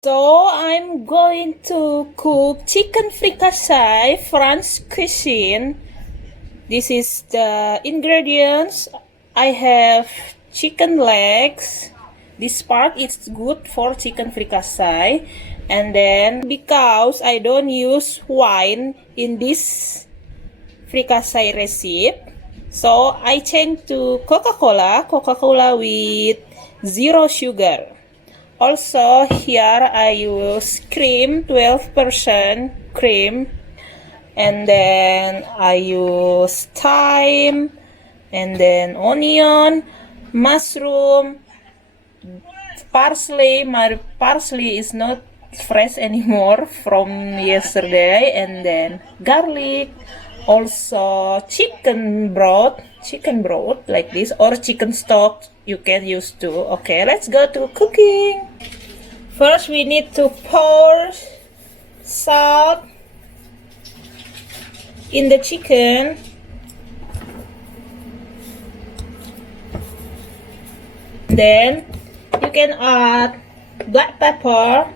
So I'm going to cook chicken fricassee French cuisine. This is the ingredients. I have chicken legs. This part is good for chicken fricassee. And then because I don't use wine in this fricassee recipe, so I change to Coca-Cola with zero sugar. Also here I use cream, 12% cream, and then I use thyme, and then onion, mushroom, parsley. My parsley is not fresh anymore from yesterday, and then garlic, also chicken broth like this, or chicken stock you can use too. Okay, let's go to cooking. First we need to pour salt in the chicken. Then you can add black pepper.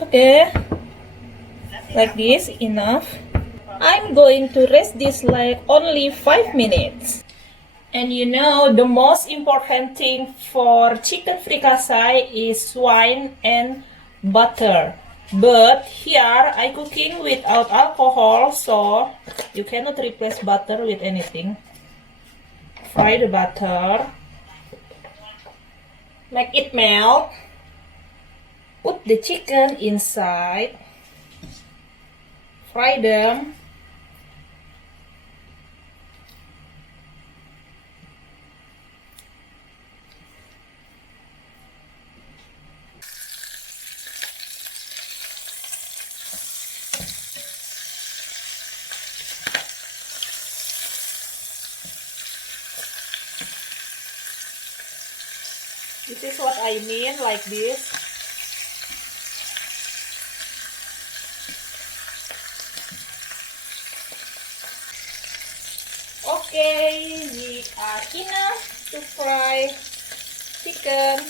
Okay, like this, enough. I'm going to rest this like only 5 minutes. And you know, the most important thing for chicken fricassee is wine and butter. But here I cooking without alcohol, so you cannot replace butter with anything. Fry the butter, make it melt. Put the chicken inside, fry them. This is what I mean, like this. Okay, we are enough to fry chicken.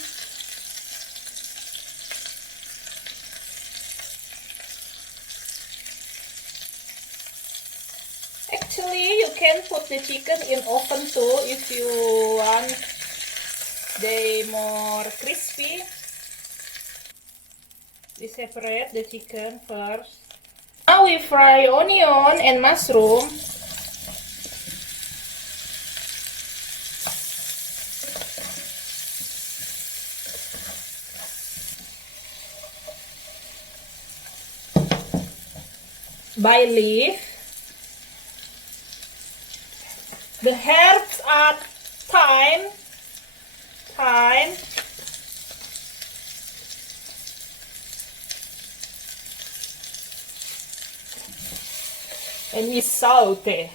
Actually, you can put the chicken in oven too if you want they more crispy. We separate the chicken first. Now we fry onion and mushroom. Bay leaf. The herbs are thyme, and we saute.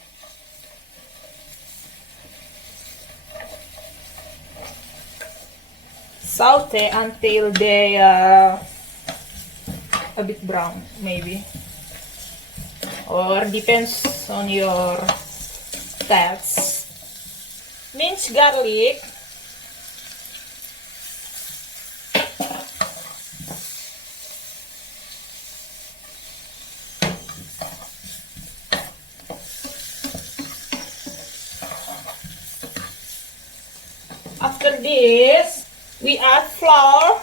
Saute until they are a bit brown, maybe. Or depends on your taste. Minced garlic. After this, we add flour.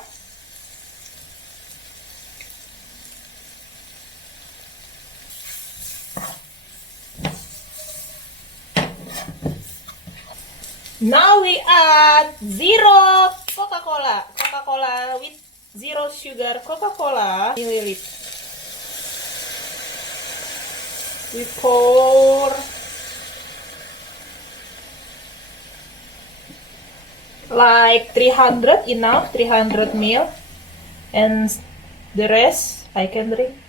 Now we add zero Coca-Cola with zero sugar Coca-Cola milliliter. We pour like 300 enough, 300 ml, and the rest I can drink.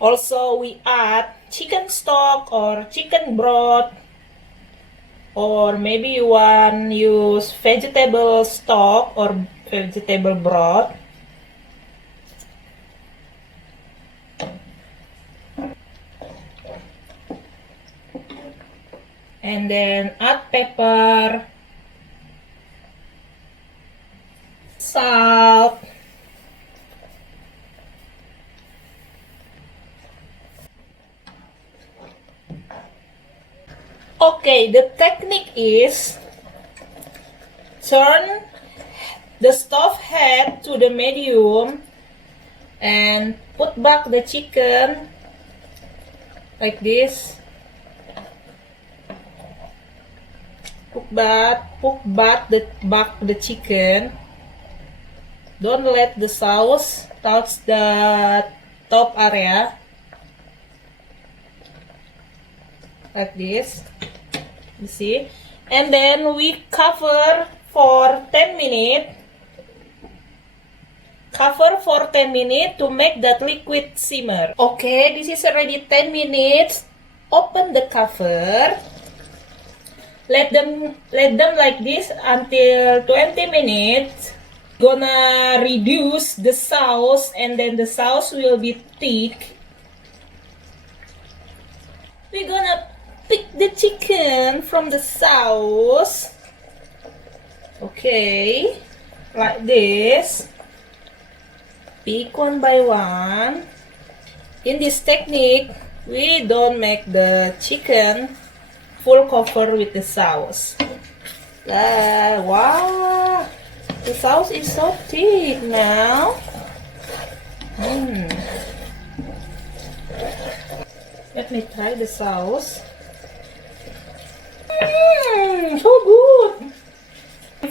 Also, we add chicken stock or chicken broth, or maybe you want use vegetable stock or vegetable broth. And then add pepper, salt, okay, the technique is turn the stove head to the medium and put back the chicken like this. Put back the chicken. Don't let the sauce touch the top area. Like this. You see? And then we cover for 10 minutes. Cover for 10 minutes to make that liquid simmer. Okay, this is already 10 minutes. Open the cover. Let them like this until 20 minutes. Gonna reduce the sauce and then the sauce will be thick. We're gonna pick the chicken from the sauce. Okay, like this. Pick one by one. In this technique, we don't make the chicken full cover with the sauce. Wow, the sauce is so thick now. Let me try the sauce. So good.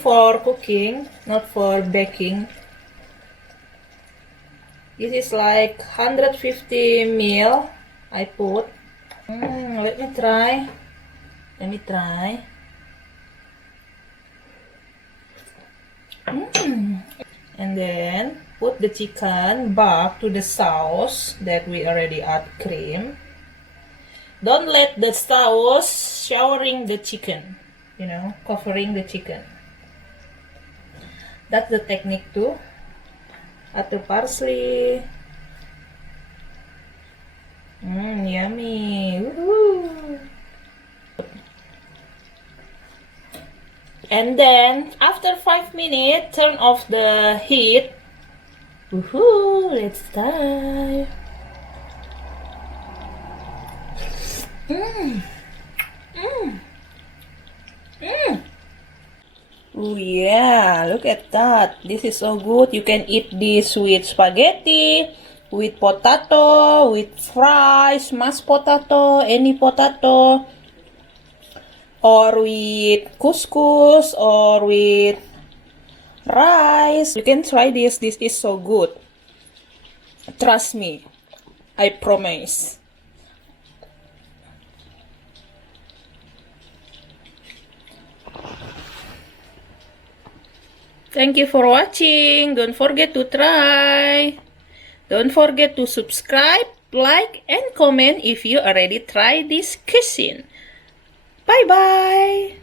For cooking, not for baking. This is like 150 ml I put. Let me try. And then put the chicken back to the sauce that we already add cream. Don't let the sauce showering the chicken, covering the chicken. That's the technique too. Add the parsley. Yummy. Woohoo. And then after 5 minutes, turn off the heat. Woohoo! Let's try. Oh yeah, look at that. This is so good. You can eat this with spaghetti, with potato, with fries, mashed potato, any potato, or with couscous, or with rice. You can try this. This is so good. Trust me. I promise. Thank you for watching. Don't forget to try. Don't forget to subscribe, like, and comment if you already tried this cuisine. Bye-bye.